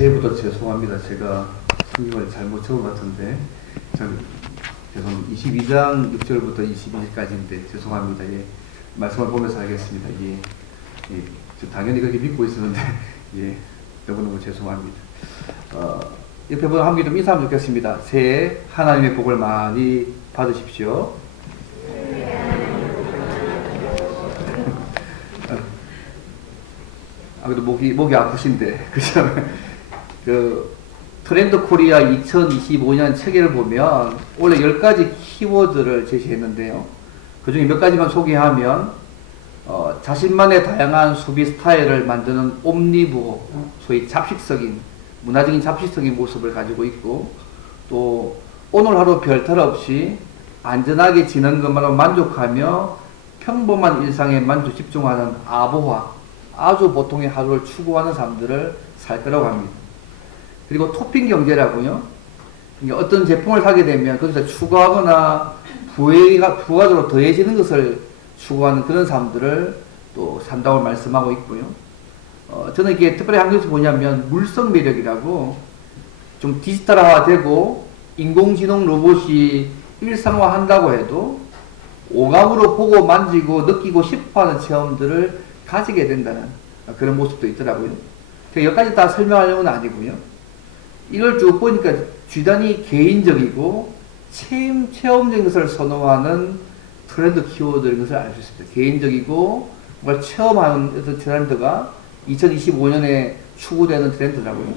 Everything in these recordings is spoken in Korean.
새해부터 죄송합니다. 제가 성경을 잘못 적은 것 같은데, 죄송합니다. 22장 6절부터 22절까지인데 죄송합니다. 예, 말씀을 보면서 하겠습니다. 예, 예, 저 당연히 그렇게 믿고 있었는데 예, 너무너무 죄송합니다. 옆에 분과 함께 좀 인사하면 좋겠습니다. 새해 하나님의 복을 많이 받으십시오. 그래도 목이 아프신데, 그죠? 트렌드 코리아 2025년 체계를 보면 원래 10가지 키워드를 제시했는데요. 그 중에 몇 가지만 소개하면, 자신만의 다양한 소비 스타일을 만드는 옴니부어, 소위 잡식적인, 문화적인 잡식적인 모습을 가지고 있고, 또 오늘 하루 별탈 없이 안전하게 지내는 것만으로 만족하며 평범한 일상에 만족 집중하는 아보화, 아주 보통의 하루를 추구하는 사람들을 살 거라고 합니다. 그리고 토핑 경제라고요. 어떤 제품을 사게 되면 거기서 추가하거나 부가적으로 더해지는 것을 추구하는 그런 사람들을 또 산다고 말씀하고 있고요. 저는 이게 특별히 한국에서 뭐냐면 물성 매력이라고 좀 디지털화되고 인공지능 로봇이 일상화한다고 해도 오감으로 보고 만지고 느끼고 싶어하는 체험들을 가지게 된다는 그런 모습도 있더라고요. 제가 여기까지 다 설명하려는 건 아니고요. 이걸 쭉 보니까 쥐단이 개인적이고 체험적인 것을 선호하는 트렌드 키워드인 것을 알 수 있습니다. 개인적이고 뭔가 체험하는 어떤 트렌드가 2025년에 추구되는 트렌드라고요.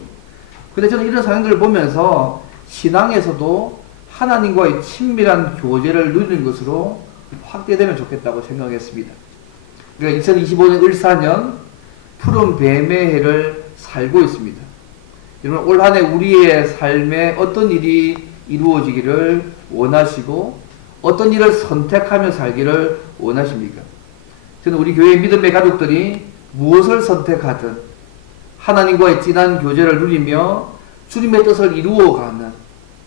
근데 저는 이런 상황들을 보면서 신앙에서도 하나님과의 친밀한 교제를 누리는 것으로 확대되면 좋겠다고 생각했습니다. 그러니까 2025년 을사년 푸른 뱀의 해를 살고 있습니다. 여러분, 올 한 해 우리의 삶에 어떤 일이 이루어지기를 원하시고 어떤 일을 선택하며 살기를 원하십니까? 저는 우리 교회 믿음의 가족들이 무엇을 선택하든 하나님과의 진한 교제를 누리며 주님의 뜻을 이루어가는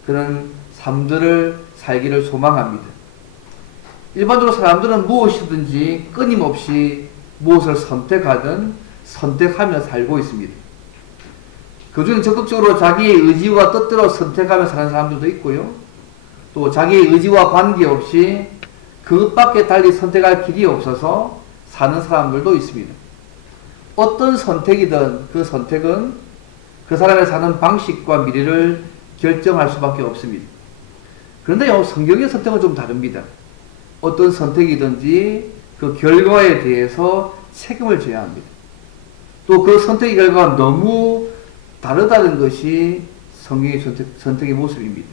그런 삶들을 살기를 소망합니다. 일반적으로 사람들은 무엇이든지 끊임없이 무엇을 선택하든 선택하며 살고 있습니다. 그중에 적극적으로 자기의 의지와 뜻대로 선택하며 사는 사람들도 있고요. 또 자기의 의지와 관계없이 그것밖에 달리 선택할 길이 없어서 사는 사람들도 있습니다. 어떤 선택이든 그 선택은 그 사람의 사는 방식과 미래를 결정할 수밖에 없습니다. 그런데요, 성경의 선택은 좀 다릅니다. 어떤 선택이든지 그 결과에 대해서 책임을 져야 합니다. 또 그 선택의 결과가 너무 다르다는 것이 성경의 선택의 모습입니다.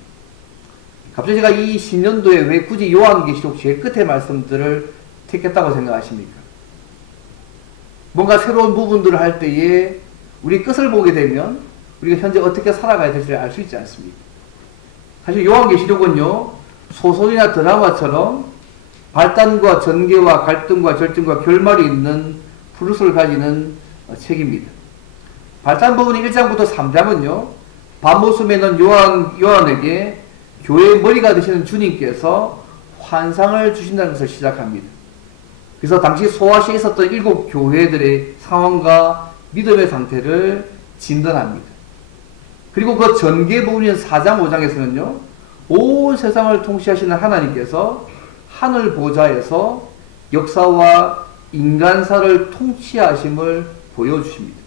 갑자기 제가 이 신년도에 왜 굳이 요한계시록 제일 끝에 말씀들을 택했다고 생각하십니까? 뭔가 새로운 부분들을 할 때에 우리 끝을 보게 되면 우리가 현재 어떻게 살아가야 될지를 알 수 있지 않습니까? 사실 요한계시록은요, 소설이나 드라마처럼 발단과 전개와 갈등과 절정과 결말이 있는 플롯을 가지는 책입니다. 발단 부분이 1장부터 3장은요, 밤모습에 있는 요한에게 교회의 머리가 되시는 주님께서 환상을 주신다는 것을 시작합니다. 그래서 당시 소아시아에 있었던 7 교회들의 상황과 믿음의 상태를 진단합니다. 그리고 그 전개 부분인 4장 5장에서는요, 온 세상을 통치하시는 하나님께서 하늘 보좌에서 역사와 인간사를 통치하심을 보여주십니다.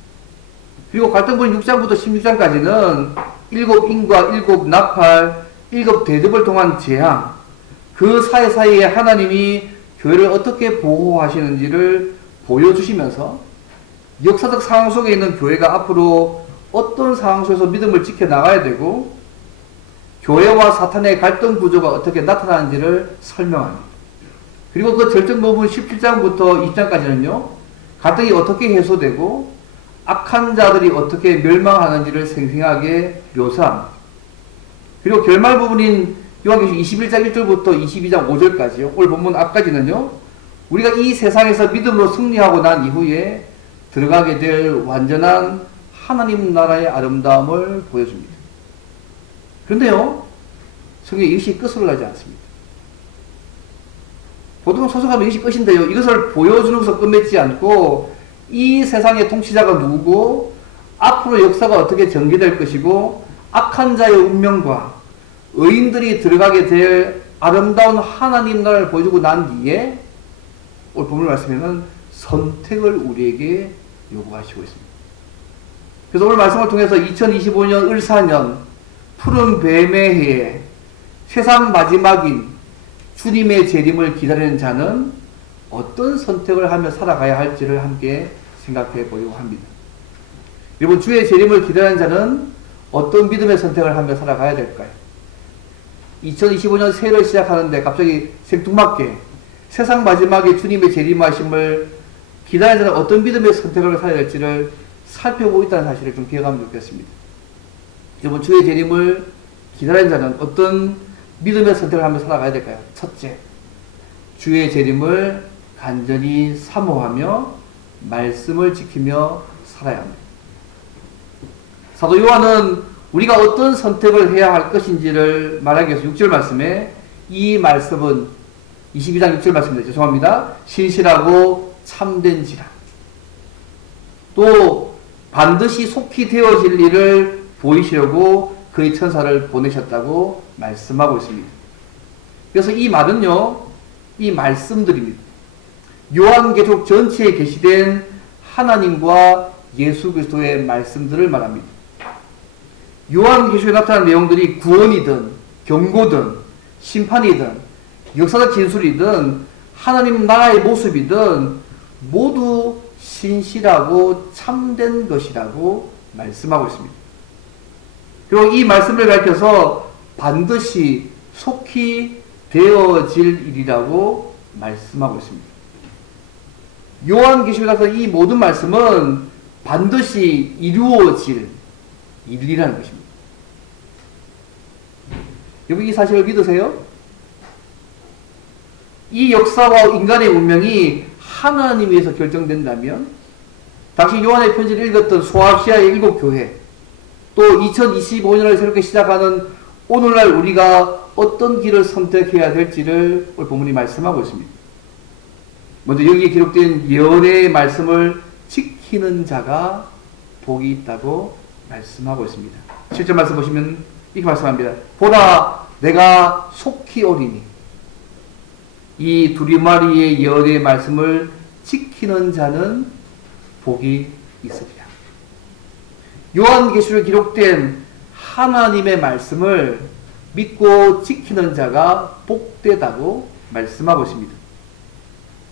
그리고 갈등부인 6장부터 16장까지는 7 인과 7 나팔, 7 대접을 통한 재앙, 그 사이사이에 하나님이 교회를 어떻게 보호하시는지를 보여주시면서 역사적 상황 속에 있는 교회가 앞으로 어떤 상황 속에서 믿음을 지켜나가야 되고 교회와 사탄의 갈등 구조가 어떻게 나타나는지를 설명합니다. 그리고 그 절정 부분 17장부터 20장까지는요, 갈등이 어떻게 해소되고 악한 자들이 어떻게 멸망하는지를 생생하게 묘사합니다. 그리고 결말 부분인 요한계시록 21장 1절부터 22장 5절까지요, 오늘 본문 앞까지는요, 우리가 이 세상에서 믿음으로 승리하고 난 이후에 들어가게 될 완전한 하나님 나라의 아름다움을 보여줍니다. 그런데요, 성경이 이것이 끝으로 가지 않습니다. 보통 소설가면 이것이 끝인데요, 이것을 보여주는 것으로 끝맺지 않고 이 세상의 통치자가 누구고 앞으로 역사가 어떻게 전개될 것이고 악한 자의 운명과 의인들이 들어가게 될 아름다운 하나님 나라를 보여주고 난 뒤에 오늘 본문 말씀에는 선택을 우리에게 요구하시고 있습니다. 그래서 오늘 말씀을 통해서 2025년 을사년 푸른 뱀의 해에 세상 마지막인 주님의 재림을 기다리는 자는 어떤 선택을 하며 살아가야 할지를 함께 생각해 보려고 합니다. 여러분, 주의 재림을 기다리는 자는 어떤 믿음의 선택을 하며 살아가야 될까요? 2025년 새해를 시작하는데 갑자기 생뚱맞게 세상 마지막에 주님의 재림하심을 기다리는 자는 어떤 믿음의 선택을 살아야 될지를 살펴보고 있다는 사실을 좀 기억하면 좋겠습니다. 여러분, 주의 재림을 기다리는 자는 어떤 믿음의 선택을 하며 살아가야 될까요? 첫째, 주의 재림을 간절히 사모하며 말씀을 지키며 살아야 합니다. 사도 요한은 우리가 어떤 선택을 해야 할 것인지를 말하기 위해서 6절 말씀에 이 말씀은 22장 6절 말씀입니다. 죄송합니다. 신실하고 참된지라. 또 반드시 속히 되어질 일을 보이시려고 그의 천사를 보내셨다고 말씀하고 있습니다. 그래서 이 말은요, 이 말씀들입니다. 요한계시록 전체에 계시된 하나님과 예수 그리스도의 말씀들을 말합니다. 요한계시록에 나타난 내용들이 구원이든 경고든 심판이든 역사적 진술이든 하나님 나라의 모습이든 모두 신실하고 참된 것이라고 말씀하고 있습니다. 그리고 이 말씀을 가르쳐서 반드시 속히 되어질 일이라고 말씀하고 있습니다. 요한계시록에 나타난 이 모든 말씀은 반드시 이루어질 일이라는 것입니다. 여러분, 이 사실을 믿으세요? 이 역사와 인간의 운명이 하나님에서 결정된다면 당시 요한의 편지를 읽었던 소아시아의 7교회, 또 2025년을 새롭게 시작하는 오늘날 우리가 어떤 길을 선택해야 될지를 오늘 본문이 말씀하고 있습니다. 먼저 여기에 기록된 예언의 말씀을 지키는 자가 복이 있다고 말씀하고 있습니다. 7절 말씀 보시면 이렇게 말씀합니다. 보라, 내가 속히 오리니. 이 두리마리의 예언의 말씀을 지키는 자는 복이 있으리라. 요한계시록에 기록된 하나님의 말씀을 믿고 지키는 자가 복되다고 말씀하고 있습니다.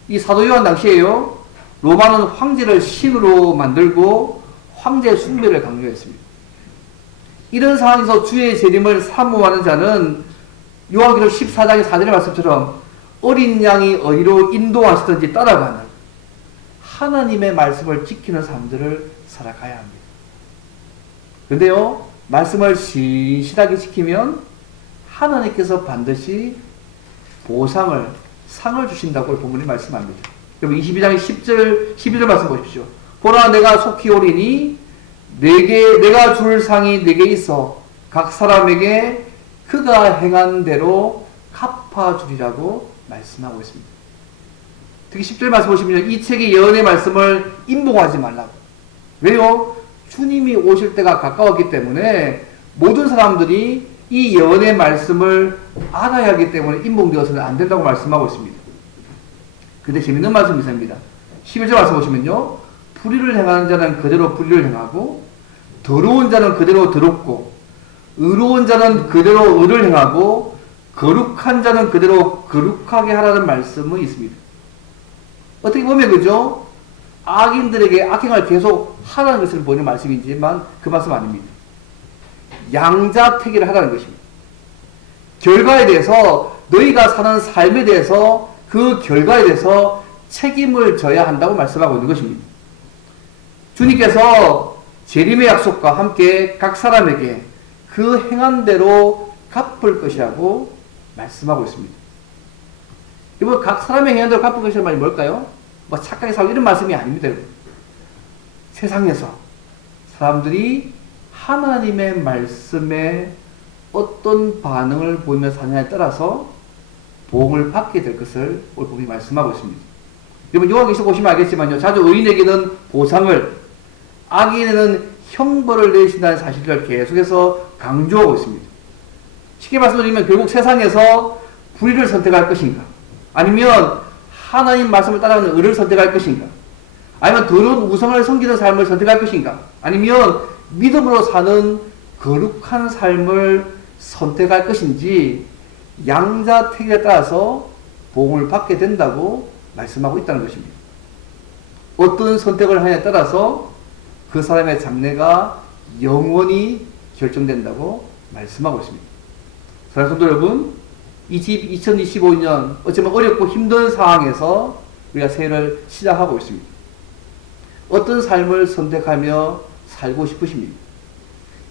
이 사도 요한 당시에요, 로마는 황제를 신으로 만들고 황제 숭배를 강요했습니다. 이런 상황에서 주의 재림을 사모하는 자는 요한계시록 14장의 4절의 말씀처럼 어린 양이 어디로 인도하시든지 따라가는 하나님의 말씀을 지키는 사람들을 살아가야 합니다. 그런데요, 말씀을 신실하게 지키면 하나님께서 반드시 보상을, 상을 주신다고 본문이 말씀합니다. 여러분, 22장의 10절, 11절 말씀 보십시오. 보라, 내가 속히 오리니 내가 줄 상이 내게 있어 각 사람에게 그가 행한 대로 갚아주리라고 말씀하고 있습니다. 특히 10절 말씀 보시면 이 책의 예언의 말씀을 임봉하지 말라고. 왜요? 주님이 오실 때가 가까웠기 때문에 모든 사람들이 이 예언의 말씀을 알아야 하기 때문에 임봉되어서는 안 된다고 말씀하고 있습니다. 근데 재밌는 말씀이 있습니다. 11절 말씀 보시면요, 불의를 행하는 자는 그대로 불의를 행하고 더러운 자는 그대로 더럽고 의로운 자는 그대로 의를 행하고 거룩한 자는 그대로 거룩하게 하라는 말씀이 있습니다. 어떻게 보면 그죠? 악인들에게 악행을 계속 하라는 것을 보이는 말씀이지만 그 말씀 아닙니다. 양자택일을 하라는 것입니다. 결과에 대해서, 너희가 사는 삶에 대해서 그 결과에 대해서 책임을 져야 한다고 말씀하고 있는 것입니다. 주님께서 재림의 약속과 함께 각 사람에게 그 행한 대로 갚을 것이라고 말씀하고 있습니다. 여러분, 각 사람의 행한 대로 갚을 것이라는 말이 뭘까요? 뭐 착하게 살고 이런 말씀이 아닙니다. 여러분. 세상에서 사람들이 하나님의 말씀에 어떤 반응을 보이며 사느냐에 따라서 복을 받게 될 것을 오늘 본문이 말씀하고 있습니다. 여러분, 요한계시록 보시면 알겠지만요, 자주 의인에게는 보상을, 악인에게는 형벌을 내신다는 사실을 계속해서 강조하고 있습니다. 쉽게 말씀드리면 결국 세상에서 불의를 선택할 것인가, 아니면 하나님 말씀을 따라가는 의를 선택할 것인가, 아니면 더러운 우상을 섬기는 삶을 선택할 것인가, 아니면 믿음으로 사는 거룩한 삶을 선택할 것인지 양자택일에 따라서 복음을 받게 된다고 말씀하고 있다는 것입니다. 어떤 선택을 하냐에 따라서 그 사람의 장래가 영원히 결정된다고 말씀하고 있습니다. 사랑하는 성도 여러분, 2025년 어쩌면 어렵고 힘든 상황에서 우리가 새해를 시작하고 있습니다. 어떤 삶을 선택하며 살고 싶으십니까?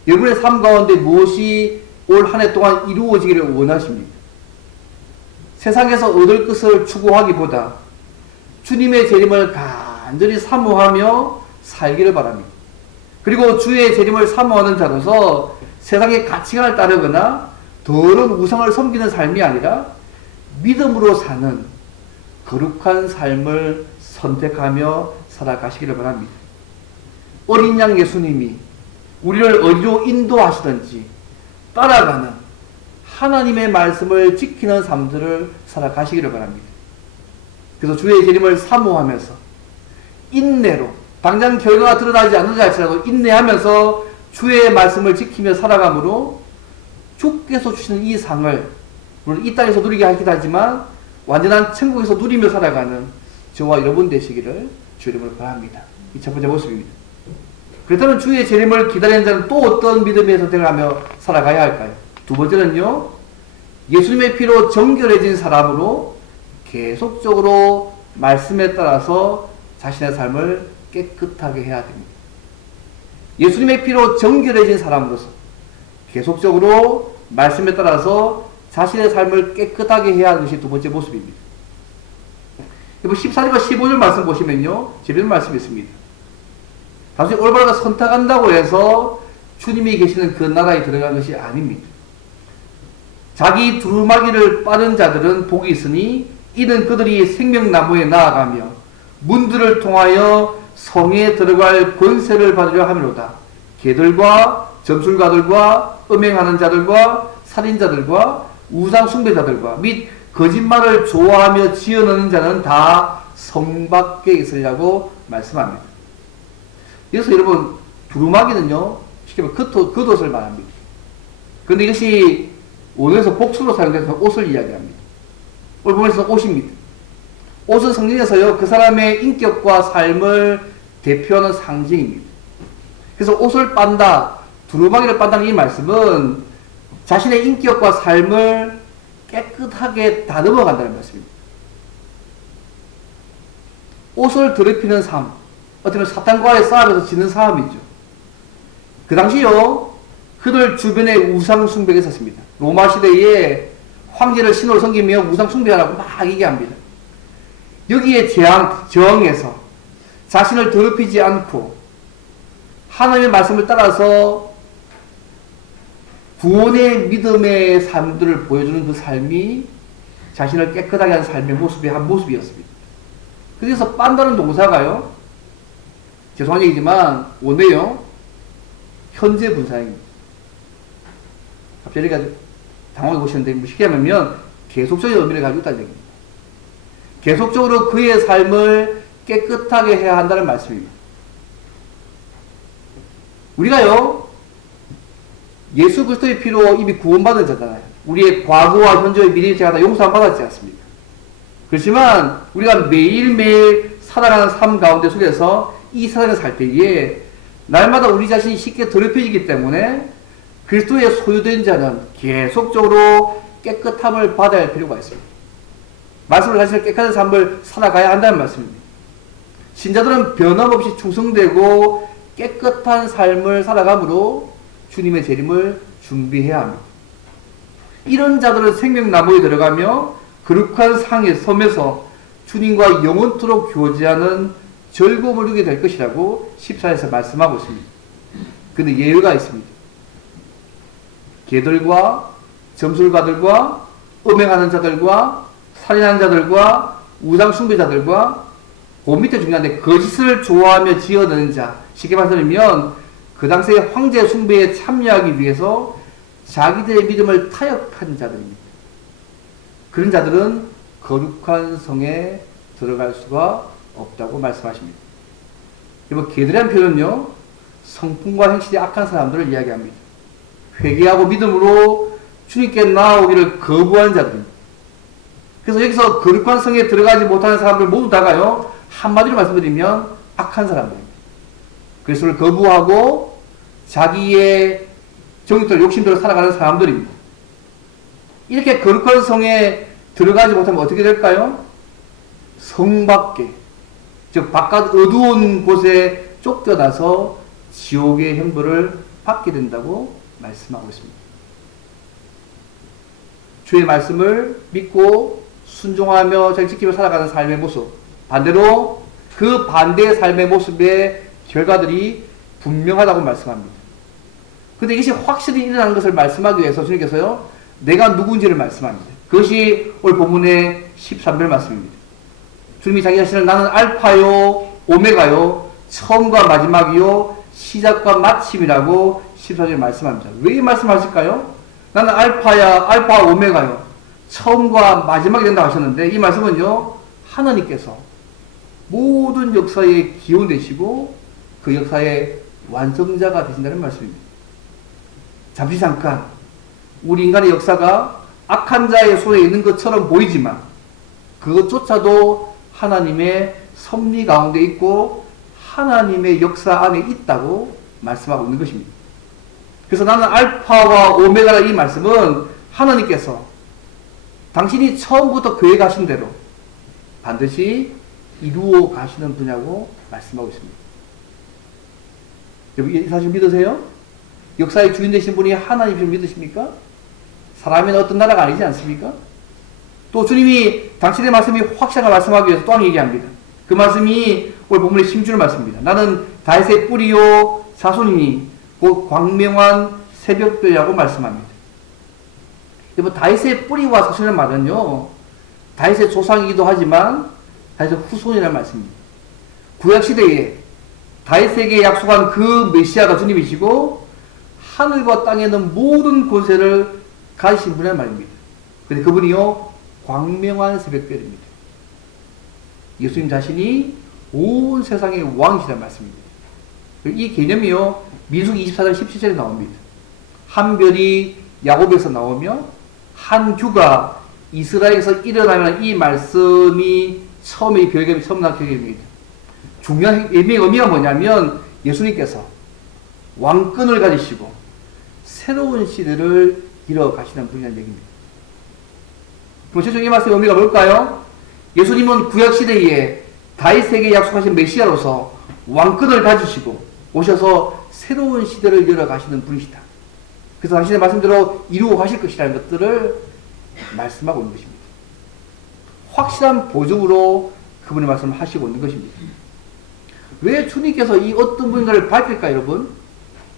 여러분의 삶 가운데 무엇이 올 한 해 동안 이루어지기를 원하십니까? 세상에서 얻을 것을 추구하기보다 주님의 재림을 간절히 사모하며 살기를 바랍니다. 그리고 주의 재림을 사모하는 자로서 세상의 가치관을 따르거나 더러운 우상을 섬기는 삶이 아니라 믿음으로 사는 거룩한 삶을 선택하며 살아가시기를 바랍니다. 어린 양 예수님이 우리를 어디로 인도하시든지 따라가는 하나님의 말씀을 지키는 삶들을 살아가시기를 바랍니다. 그래서 주의 재림을 사모하면서 인내로, 당장 결과가 드러나지 않는다 할지라도 인내하면서 주의 말씀을 지키며 살아감으로 주께서 주시는 이 상을 물론 이 땅에서 누리게 하기도 하지만 완전한 천국에서 누리며 살아가는 저와 여러분 되시기를 주 이름으로 바랍니다. 이 첫 번째 모습입니다. 그렇다면 주의 재림을 기다리는 자는 또 어떤 믿음의 선택을 하며 살아가야 할까요? 두 번째는요, 예수님의 피로 정결해진 사람으로 계속적으로 말씀에 따라서 자신의 삶을 깨끗하게 해야 됩니다. 예수님의 피로 정결해진 사람으로서 계속적으로 말씀에 따라서 자신의 삶을 깨끗하게 해야 하는 것이 두 번째 모습입니다. 14절과 15절 말씀 보시면요, 재밌는 말씀이 있습니다. 단순히 올바르게 선택한다고 해서 주님이 계시는 그 나라에 들어가는 것이 아닙니다. 자기 두루마기를 빠른 자들은 복이 있으니 이는 그들이 생명나무에 나아가며 문들을 통하여 성에 들어갈 권세를 받으려 함이로다. 개들과 점술가들과 음행하는 자들과 살인자들과 우상 숭배자들과 및 거짓말을 좋아하며 지어넣는 자는 다 성 밖에 있으려고 말씀합니다. 그래서 여러분, 두루마기는요, 쉽게 말하면 겉옷을 말합니다. 그런데 이것이 원어에서 복수로 사용돼서 옷을 이야기합니다. 오늘 보면서 옷입니다. 옷은 성경에서요, 그 사람의 인격과 삶을 대표하는 상징입니다. 그래서 옷을 빤다, 두루마기를 빤다는 이 말씀은 자신의 인격과 삶을 깨끗하게 다듬어 간다는 말씀입니다. 옷을 더럽히는 삶, 어떻게 보면 사탄과의 싸움에서 지는 싸움이죠. 그 당시요, 그들 주변에 우상 숭배가 있었습니다. 로마 시대에 황제를 신으로 섬기며 우상 숭배하라고 막 얘기합니다. 여기에 저항해서 자신을 더럽히지 않고 하나님의 말씀을 따라서 구원의 믿음의 삶들을 보여주는 그 삶이 자신을 깨끗하게 하는 삶의 모습의 한 모습이었습니다. 그래서 빤다는 동사가요, 죄송한 얘기지만 원래요, 현재 분사입니다. 갑자기 당황해 보시는데, 쉽게 하면 계속적인 의미를 가지고 있다는 얘기입니다. 계속적으로 그의 삶을 깨끗하게 해야 한다는 말씀입니다. 우리가요, 예수 그리스도의 피로 이미 구원받은 자잖아요. 우리의 과거와 현재의 미래의 죄가 다 용서받았지 않습니까? 그렇지만 우리가 매일매일 살아가는 삶 가운데 속에서 이 세상을 살 때에 날마다 우리 자신이 쉽게 더럽혀지기 때문에 그리스도의 소유된 자는 계속적으로 깨끗함을 받아야 할 필요가 있습니다. 말씀을 자신을 깨끗한 삶을 살아가야 한다는 말씀입니다. 신자들은 변함없이 충성되고 깨끗한 삶을 살아감으로 주님의 재림을 준비해야 합니다. 이런 자들은 생명나무에 들어가며 거룩한 상의 섬에서 주님과 영원토록 교제하는 즐거움을 누리게 될 것이라고 14절에서 말씀하고 있습니다. 그런데 예외가 있습니다. 개들과 점술가들과 음행하는 자들과 살인하는 자들과 우상 숭배자들과 그 밑에 중요한데 거짓을 좋아하며 지어내는 자, 쉽게 말씀드리면 그 당시에 황제 숭배에 참여하기 위해서 자기들의 믿음을 타협한 자들입니다. 그런 자들은 거룩한 성에 들어갈 수가 없다고 말씀하십니다. 여러분, 계들이라는 표현은요, 성품과 행실이 악한 사람들을 이야기합니다. 회개하고 믿음으로 주님께 나아오기를 거부한 자들입니다. 그래서 여기서 거룩한 성에 들어가지 못하는 사람들 모두 다가요, 한마디로 말씀드리면 악한 사람들입니다. 그리스도를 거부하고 자기의 정욕들, 욕심대로 살아가는 사람들입니다. 이렇게 거룩한 성에 들어가지 못하면 어떻게 될까요? 성 밖에, 즉 바깥 어두운 곳에 쫓겨나서 지옥의 형벌을 받게 된다고 말씀하고 있습니다. 주의 말씀을 믿고 순종하며 잘 지키며 살아가는 삶의 모습, 반대로 그 반대의 삶의 모습의 결과들이 분명하다고 말씀합니다. 근데 이것이 확실히 일어나는 것을 말씀하기 위해서 주님께서요, 내가 누군지를 말씀합니다. 그것이 오늘 본문의 13절 말씀입니다. 주님이 자기 자신을 나는 알파요 오메가요 처음과 마지막이요 시작과 마침이라고 14절에 말씀합니다. 왜 이 말씀하실까요? 나는 알파야, 알파 오메가요 처음과 마지막이 된다고 하셨는데, 이 말씀은요, 하나님께서 모든 역사의 기원 되시고 그 역사의 완성자가 되신다는 말씀입니다. 잠시 잠깐 우리 인간의 역사가 악한 자의 손에 있는 것처럼 보이지만 그것조차도 하나님의 섭리 가운데 있고 하나님의 역사 안에 있다고 말씀하고 있는 것입니다. 그래서 나는 알파와 오메가라는 이 말씀은 하나님께서 당신이 처음부터 계획하신 대로 반드시 이루어 가시는 분야고 말씀하고 있습니다. 여러분, 이 사실 믿으세요? 역사의 주인 되신 분이 하나님이신 믿으십니까? 사람은 어떤 나라가 아니지 않습니까? 또 주님이 당신의 말씀이 확실하게 말씀하기 위해서 또 얘기합니다. 그 말씀이 오늘 본문의 심줄 말씀입니다. 나는 다윗의 뿌리요 자손이니 곧 광명한 새벽별이라고 말씀합니다. 여러분, 다윗의 뿌리와 자손이라는 말은요, 다윗의 조상이기도 하지만 다윗의 후손이라는 말씀입니다. 구약시대에 다윗에게 약속한 그 메시아가 주님이시고 하늘과 땅에 있는 모든 권세를 가지신 분이란 말입니다. 근데 그분이요, 광명한 새벽별입니다. 예수님 자신이 온 세상의 왕이시란 말씀입니다. 이 개념이요, 민수기 24장 17절에 나옵니다. 한 별이 야곱에서 나오며 한 규가 이스라엘에서 일어나면 이 말씀이 처음에 별개념이 처음 나온 개념입니다. 중요한 의미가 뭐냐면 예수님께서 왕권을 가지시고 새로운 시대를 이뤄가시는 분이라는 얘기입니다. 그럼 최종 이 말씀의 의미가 뭘까요? 예수님은 구약시대에 다윗에게 약속하신 메시아로서 왕권을 가지시고 오셔서 새로운 시대를 열어가시는 분이시다. 그래서 당신의 말씀대로 이루어 가실 것이라는 것들을 말씀하고 있는 것입니다. 확실한 보증으로 그분의 말씀을 하시고 있는 것입니다. 왜 주님께서 이 어떤 분인가를 밝힐까, 여러분?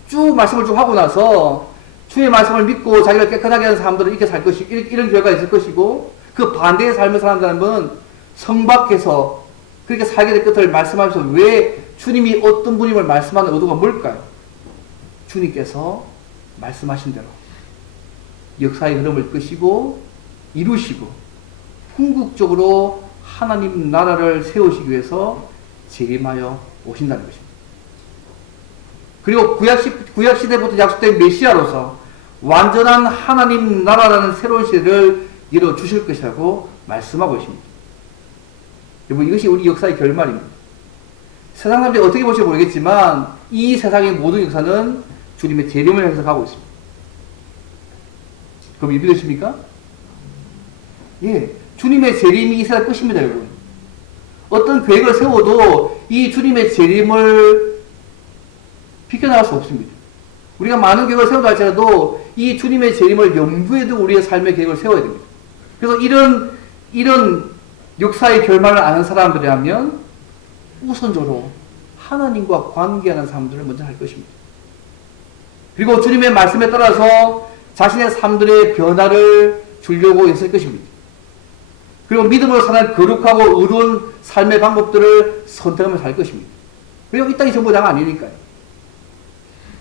쭉 말씀을 쭉 하고 나서 주의 말씀을 믿고 자기를 깨끗하게 하는 사람들은 이렇게 살 것이고, 이런 결과가 있을 것이고, 그 반대의 삶을 사는 사람은 성 밖에서 그렇게 살게 될 것을 말씀하면서 왜 주님이 어떤 분임을 말씀하는 의도가 뭘까요? 주님께서 말씀하신 대로 역사의 흐름을 끄시고 이루시고 궁극적으로 하나님 나라를 세우시기 위해서 재림하여 오신다는 것입니다. 그리고 구약시대부터 약속된 메시아로서 완전한 하나님 나라라는 새로운 시대를 이뤄주실 것이라고 말씀하고 있습니다. 여러분, 이것이 우리 역사의 결말입니다. 세상 사람들이 어떻게 볼지 모르겠지만 이 세상의 모든 역사는 주님의 재림을 향해서 가고 있습니다. 그럼 믿으십니까? 예, 주님의 재림이 이 세상 끝입니다, 여러분. 어떤 계획을 세워도 이 주님의 재림을 비켜나갈 수 없습니다. 우리가 많은 계획을 세워도 할지라도 이 주님의 재림을 염두에 두고 우리의 삶의 계획을 세워야 됩니다. 그래서 이런 역사의 결말을 아는 사람들이라면 우선적으로 하나님과 관계하는 사람들을 먼저 할 것입니다. 그리고 주님의 말씀에 따라서 자신의 삶들의 변화를 주려고 했을 것입니다. 그리고 믿음으로 사는 거룩하고 의로운 삶의 방법들을 선택하며 살 것입니다. 왜냐하면 이 땅이 전부 다가 아니니까요.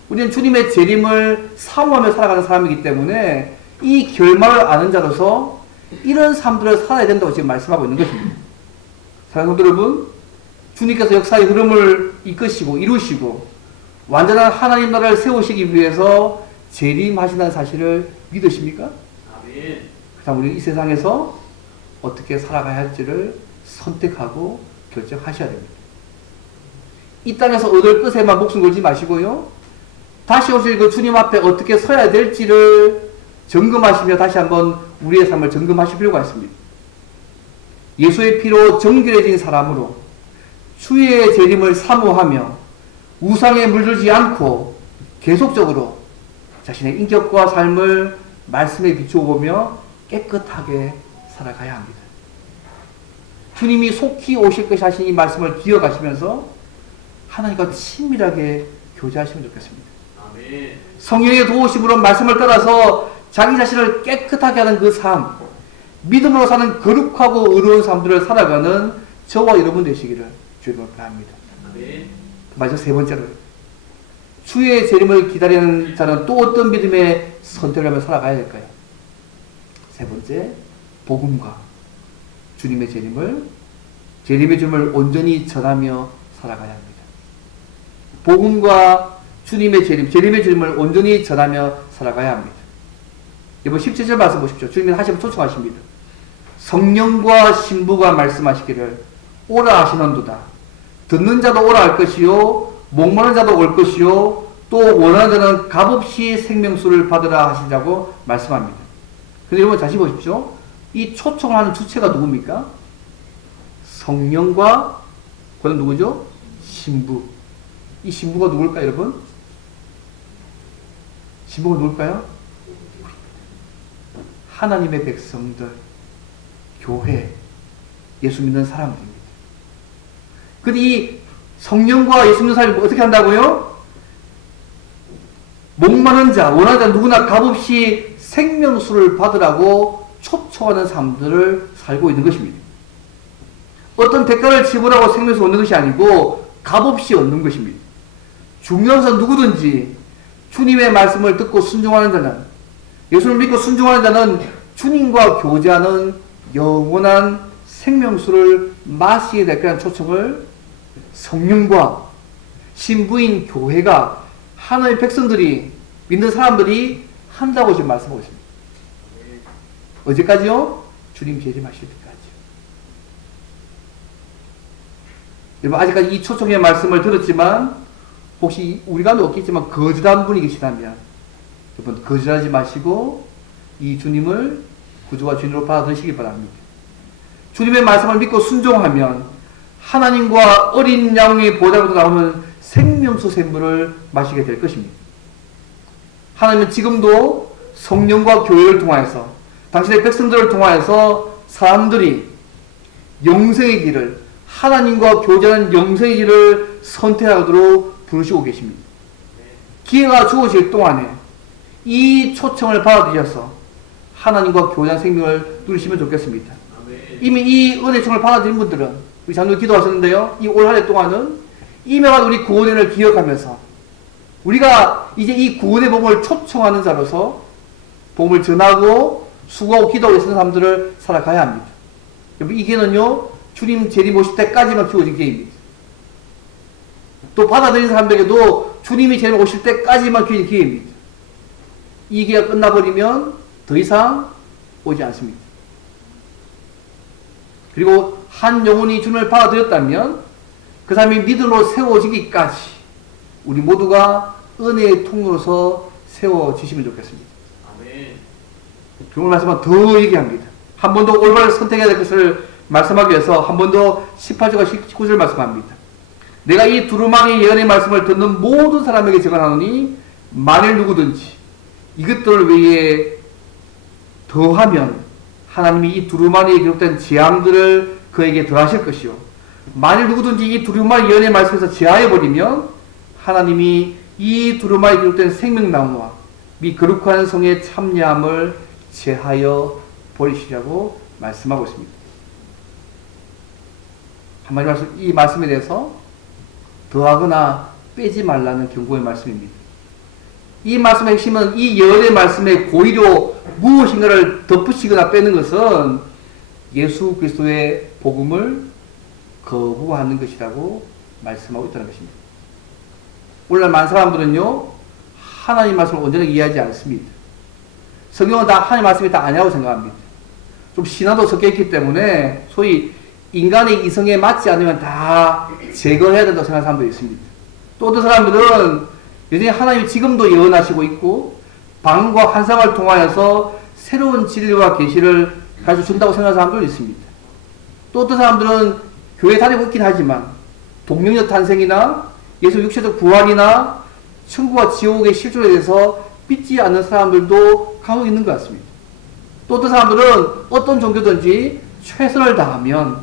우리는 주님의 재림을 사모하며 살아가는 사람이기 때문에 이 결말을 아는 자로서 이런 삶들을 살아야 된다고 지금 말씀하고 있는 것입니다. 사랑하는 성도 여러분, 주님께서 역사의 흐름을 이끄시고 이루시고 완전한 하나님 나라를 세우시기 위해서 재림하신다는 사실을 믿으십니까? 아멘. 그다음 우리는 이 세상에서 어떻게 살아가야 할지를 선택하고 결정하셔야 됩니다. 이 땅에서 얻을 것에만 목숨 걸지 마시고요. 다시 오실 그 주님 앞에 어떻게 서야 될지를 점검하시며 다시 한번 우리의 삶을 점검하실 필요가 있습니다. 예수의 피로 정결해진 사람으로 주의 재림을 사모하며 우상에 물들지 않고 계속적으로 자신의 인격과 삶을 말씀에 비추어보며 깨끗하게 살아가야 합니다. 주님이 속히 오실 것이 하신 이 말씀을 기억하시면서 하나님과 친밀하게 교제하시면 좋겠습니다. 아멘. 성령의 도우심으로 말씀을 따라서 자기 자신을 깨끗하게 하는 그 삶, 믿음으로 사는 거룩하고 의로운 삶들을 살아가는 저와 여러분 되시기를 주님을 바랍니다. 아멘. 마지막 세 번째로, 주의 재림을 기다리는 자는 또 어떤 믿음의 선택을 하며 살아가야 될까요? 세 번째, 복음과 주님의 재림의 주님을 온전히 전하며 살아가야 합니다. 복음과 주님의 재림의 주님을 온전히 전하며 살아가야 합니다. 이번 17절 말씀 보십시오. 주님이 하시면 초청하십니다. 성령과 신부가 말씀하시기를 오라 하시는도다. 듣는 자도 오라 할 것이요 목마른 자도 올 것이요 또 원하는 자는 값없이 생명수를 받으라 하시자고 말씀합니다. 근데 여러분 다시 보십시오. 이 초청하는 주체가 누굽니까? 성령과 그건 누구죠? 신부. 이 신부가 누굴까요, 여러분? 신부가 누굴까요? 하나님의 백성들, 교회, 예수 믿는 사람들입니다. 근데 이 성령과 예수 믿는 사람이 어떻게 한다고요? 목마른 자, 원하는 자 누구나 값없이 생명수를 받으라고 초청하는 삶들을 살고 있는 것입니다. 어떤 대가를 지불하고 생명수 얻는 것이 아니고 값없이 얻는 것입니다. 중요한 것은 누구든지 주님의 말씀을 듣고 순종하는 자는, 예수를 믿고 순종하는 자는 주님과 교제하는 영원한 생명수를 마시게 될 거라는 초청을 성령과 신부인 교회가, 하나님의 백성들이, 믿는 사람들이 한다고 지금 말씀하고 있습니다. 언제까지요? 주님 재림하실 때까지요. 여러분, 아직까지 이 초청의 말씀을 들었지만 혹시 우리 가운데 없겠지만 거짓한 분이 계시다면 여러분 거짓하지 마시고 이 주님을 구주와 주인으로 받아들이시기 바랍니다. 주님의 말씀을 믿고 순종하면 하나님과 어린 양의 보좌로부터 나오는 생명수 샘물을 마시게 될 것입니다. 하나님은 지금도 성령과 교회를 통하여서 당신의 백성들을 통하여서 사람들이 영생의 길을, 하나님과 교제하는 영생의 길을 선택하도록 부르시고 계십니다. 기회가 주어질 동안에 이 초청을 받아들여서 하나님과 교제하는 생명을 누리시면 좋겠습니다. 이미 이 은혜청을 받아들인 분들은, 우리 장로 기도하셨는데요, 이 올 한 해 동안은 이명한 우리 구원을 기억하면서 우리가 이제 이 구원의 복음을 초청하는 자로서 복음을 전하고 수고하고 기도하고 있는 사람들을 살아가야 합니다. 여러분, 이 기회는요 주님 재림 오실 때까지만 주어진 기회입니다. 또 받아들인 사람들에게도 주님이 재림 오실 때까지만 주어진 기회입니다. 이 기회가 끝나버리면 더 이상 오지 않습니다. 그리고 한 영혼이 주님을 받아들였다면 그 사람이 믿음으로 세워지기까지 우리 모두가 은혜의 통로로서 세워지시면 좋겠습니다. 아멘. 오늘 말씀은 더 얘기합니다. 한 번 더 올바르게 선택해야 될 것을 말씀하기 위해서 한 번 더 18절과 19절 말씀합니다. 내가 이 두루마리 예언의 말씀을 듣는 모든 사람에게 증언하노니 만일 누구든지 이것들 외에 더하면 하나님이 이 두루마리에 기록된 재앙들을 그에게 더하실 것이요, 만일 누구든지 이 두루마리 예언의 말씀에서 제하여버리면 하나님이 이 두루마리에 기록된 생명나무와 미 거룩한 성의 참여함을 제하여 버리시라고 말씀하고 있습니다. 한마디 말씀, 이 말씀에 대해서 더하거나 빼지 말라는 경고의 말씀입니다. 이 말씀의 핵심은 이 예언의 말씀에 고의로 무엇인가를 덧붙이거나 빼는 것은 예수 그리스도의 복음을 거부하는 것이라고 말씀하고 있다는 것입니다. 오늘날 많은 사람들은요, 하나님 말씀을 온전히 이해하지 않습니다. 성경은 다 하나님 말씀이 다 아니라고 생각합니다. 좀 신화도 섞여 있기 때문에 소위 인간의 이성에 맞지 않으면 다 제거해야 된다고 생각하는 사람도 있습니다. 또 어떤 사람들은 여전히 하나님이 지금도 예언하시고 있고 방과 환상을 통하여서 새로운 진리와 계시를 가르쳐 준다고 생각하는 사람도 있습니다. 또 어떤 사람들은 교회 다니고 있긴 하지만 동령적 탄생이나 예수 육체적 부활이나 천국과 지옥의 실존에 대해서 믿지 않는 사람들도 간혹 있는 것 같습니다. 또 어떤 사람들은 어떤 종교든지 최선을 다하면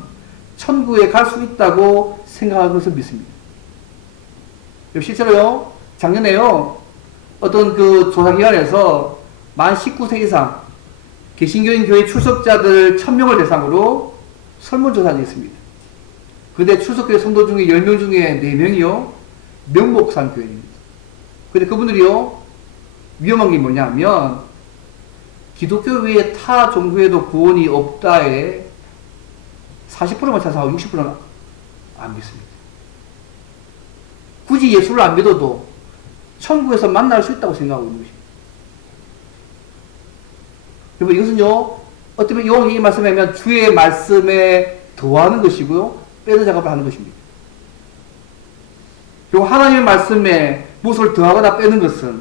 천국에 갈 수 있다고 생각하는 것을 믿습니다. 실제로요, 작년에요, 어떤 그 조사기관에서 만 19세 이상 개신교인 교회 출석자들 1000명을 대상으로 설문조사를 했습니다. 근데 출석교회 성도 중에 10명 중에 4명이요, 명목상 교인입니다. 근데 그분들이요, 위험한 게 뭐냐면, 기독교 외에 타 종교에도 구원이 없다에 40%만 찬성하고 60%는 안 믿습니다. 굳이 예수를 안 믿어도 천국에서 만날 수 있다고 생각하고 있는 것입니다. 여러분, 이것은요, 어떻게 보면 이 말씀에 하면 주의 말씀에 더하는 것이고요, 빼는 작업을 하는 것입니다. 그리고 하나님의 말씀에 무엇을 더하거나 빼는 것은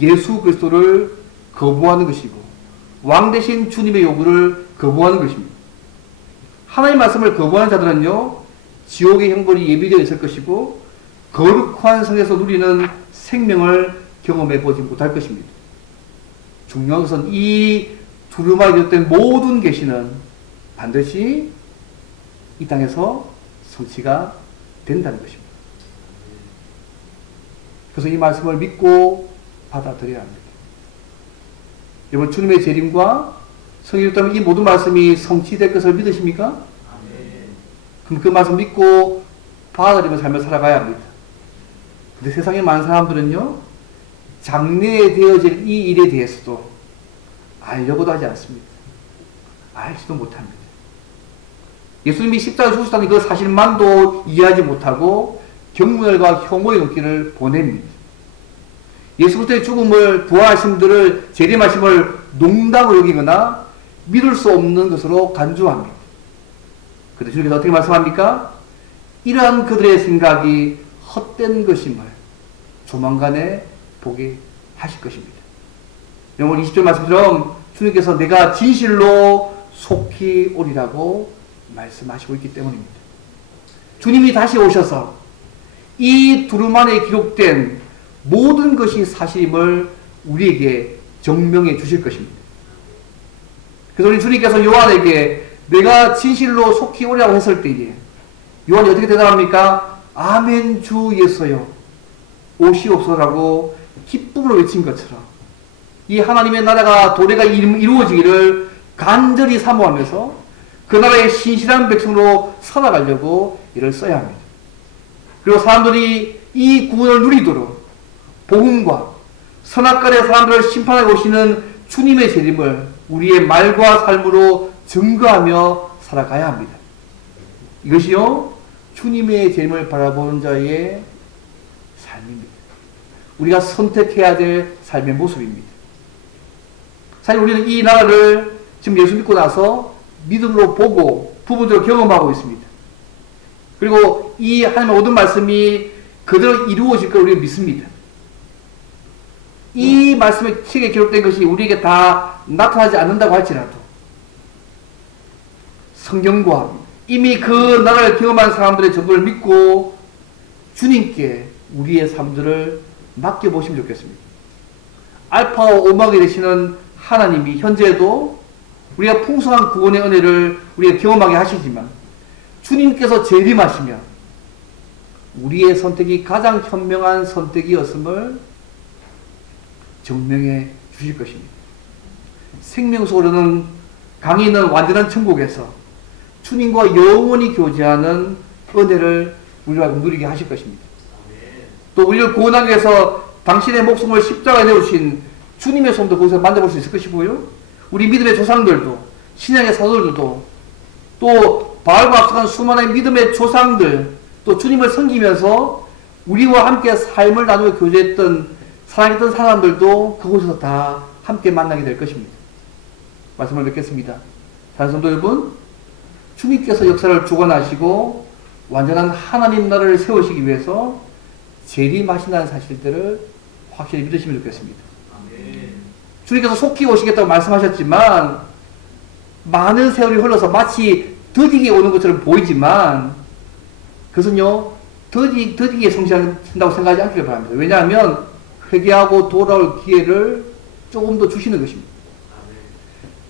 예수 그리스도를 거부하는 것이고 왕 대신 주님의 요구를 거부하는 것입니다. 하나님의 말씀을 거부하는 자들은요, 지옥의 형벌이 예비되어 있을 것이고 거룩한 성에서 누리는 생명을 경험해 보지 못할 것입니다. 중요한 것은 이 두루마리 비롯된 모든 계시는 반드시 이 땅에서 성취가 된다는 것입니다. 그래서 이 말씀을 믿고 받아들여야 합니다. 여러분, 주님의 재림과 성령이 있다면 이 모든 말씀이 성취될 것을 믿으십니까? 그럼 그 말씀 믿고 받아들이며 삶을 살아가야 합니다. 근데 세상에 많은 사람들은요, 장래에 되어질 이 일에 대해서도 알려고도 하지 않습니다. 알지도 못합니다. 예수님이 십자가에 죽으셨다는 그 사실만도 이해하지 못하고 경멸과 혐오의 눈길을 보냅니다. 예수 그리스도의 죽음을, 부활하심들을, 재림하심을 농담으로 여기거나 믿을 수 없는 것으로 간주합니다. 그런데 주님께서 어떻게 말씀합니까? 이러한 그들의 생각이 헛된 것임을 조만간에 보게 하실 것입니다. 오늘 20절 말씀처럼 주님께서 내가 진실로 속히 오리라고 말씀하시고 있기 때문입니다. 주님이 다시 오셔서 이 두루마리에 기록된 모든 것이 사실임을 우리에게 증명해 주실 것입니다. 그래서 우리 주님께서 요한에게 내가 진실로 속히 오리라고 했을 때에 요한이 어떻게 대답합니까? 아멘 주 예수여 오시옵소서라고 기쁨으로 외친 것처럼 이 하나님의 나라가 도래가 이루어지기를 간절히 사모하면서 그 나라의 신실한 백성으로 살아가려고 이를 써야 합니다. 그리고 사람들이 이 구원을 누리도록 복음과 선악간의 사람들을 심판하고 오시는 주님의 재림을 우리의 말과 삶으로 증거하며 살아가야 합니다. 이것이요, 주님의 재림을 바라보는 자의 삶입니다. 우리가 선택해야 될 삶의 모습입니다. 사실 우리는 이 나라를 지금 예수 믿고 나서 믿음으로 보고 부분적으로 경험하고 있습니다. 그리고 이 하나님의 모든 말씀이 그대로 이루어질 걸 우리가 믿습니다. 이 말씀의 책에 기록된 것이 우리에게 다 나타나지 않는다고 할지라도 성경과 이미 그 나라를 경험한 사람들의 전부를 믿고 주님께 우리의 삶들을 맡겨보시면 좋겠습니다. 알파와 오마가 되시는 하나님이 현재도 우리가 풍성한 구원의 은혜를 우리가 경험하게 하시지만 주님께서 재림하시면 우리의 선택이 가장 현명한 선택이었음을 증명해 주실 것입니다. 생명수로는 강이 있는 완전한 천국에서 주님과 영원히 교제하는 은혜를 우리가 누리게 하실 것입니다. 또 우리를 구원하기 위해서 당신의 목숨을 십자가에 내오신 주님의 손도 거기서 만져볼 수 있을 것이고요. 우리 믿음의 조상들도, 신약의 사도들도, 또 바알과 앞서간 수많은 믿음의 조상들, 또 주님을 섬기면서 우리와 함께 삶을 나누어 교제했던 사랑했던 사람들도 그곳에서 다 함께 만나게 될 것입니다. 말씀을 맺겠습니다. 사랑하는 성도 여러분, 주님께서 역사를 주관하시고 완전한 하나님 나라를 세우시기 위해서 재림하신다는 사실들을 확실히 믿으시면 좋겠습니다. 아멘. 주님께서 속히 오시겠다고 말씀하셨지만 많은 세월이 흘러서 마치 더디게 오는 것처럼 보이지만 그것은요 더디게 성취한다고 생각하지 않기를 바랍니다. 왜냐하면 회개하고 돌아올 기회를 조금 더 주시는 것입니다.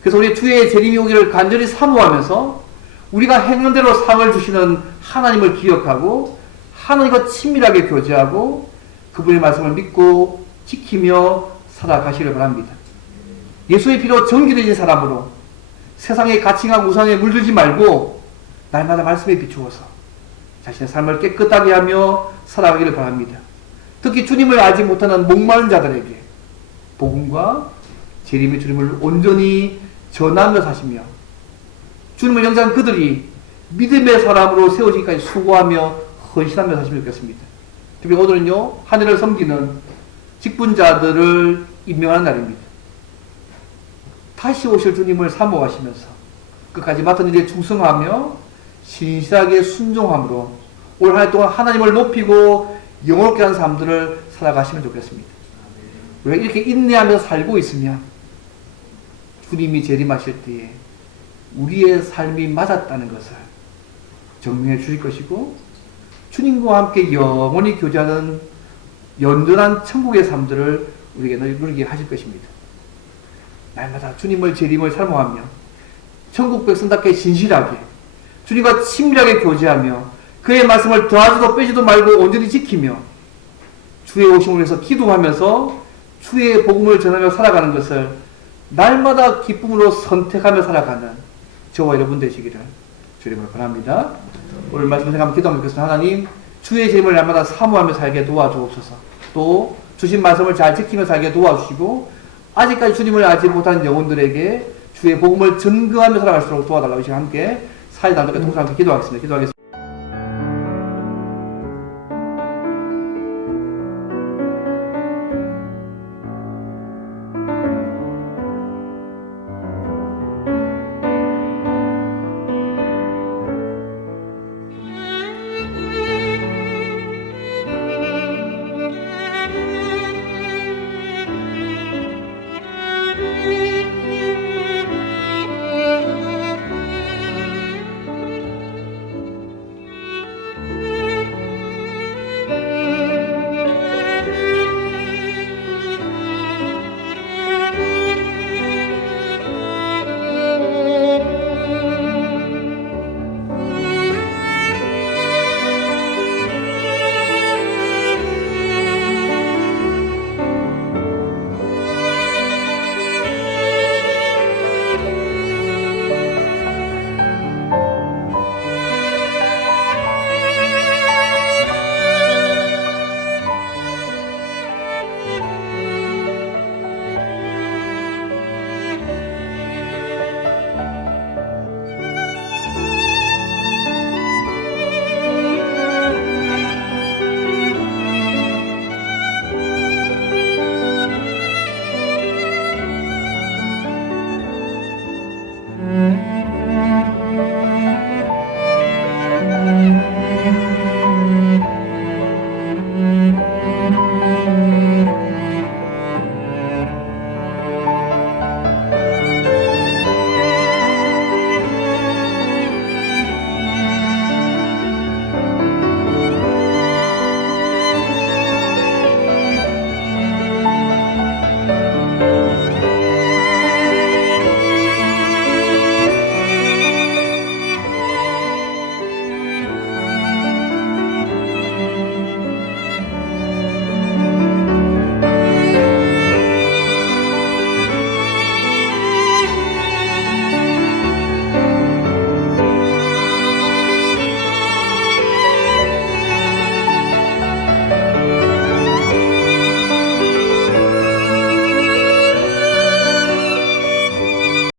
그래서 우리 주의 재림이 오기를 간절히 사모하면서 우리가 행한 대로 상을 주시는 하나님을 기억하고 하나님과 친밀하게 교제하고 그분의 말씀을 믿고 지키며 살아가시길 바랍니다. 예수의 피로 정결해진 사람으로 세상의 가치와 우상에 물들지 말고 날마다 말씀에 비추어서 자신의 삶을 깨끗하게 하며 살아가기를 바랍니다. 특히 주님을 알지 못하는 목마른 자들에게 복음과 재림의 주님을 온전히 전하며 사시며 주님을 영접한 그들이 믿음의 사람으로 세워지기까지 수고하며 헌신하며 사시면 좋겠습니다. 특히 오늘은요 하늘을 섬기는 직분자들을 임명하는 날입니다. 다시 오실 주님을 사모하시면서 끝까지 맡은 일에 충성하며 신실하게 순종함으로 올 한 해 동안 하나님을 높이고 영원롭게 하는 삶들을 살아가시면 좋겠습니다. 왜 이렇게 인내하면서 살고 있으면 주님이 재림하실 때에 우리의 삶이 맞았다는 것을 증명해 주실 것이고 주님과 함께 영원히 교제하는 연전한 천국의 삶들을 우리에게 누리게 하실 것입니다. 날마다 주님을 재림을 사모하며 천국 백성답게 신실하게 주님과 친밀하게 교제하며 그의 말씀을 더하지도 빼지도 말고 온전히 지키며 주의 오심을 위해서 기도하면서 주의 복음을 전하며 살아가는 것을 날마다 기쁨으로 선택하며 살아가는 저와 여러분 되시기를 주님으로 바랍니다. 오늘 말씀 생각하면 기도하면 좋겠습니다. 하나님 주의 재림을 날마다 사모하며 살게 도와주옵소서. 또 주신 말씀을 잘 지키며 살게 도와주시고 아직까지 주님을 알지 못한 영혼들에게 주의 복음을 전거하며 살아갈수록 도와달라고 이 시간 함께 사회 단독의 통솔 함께 기도하겠습니다.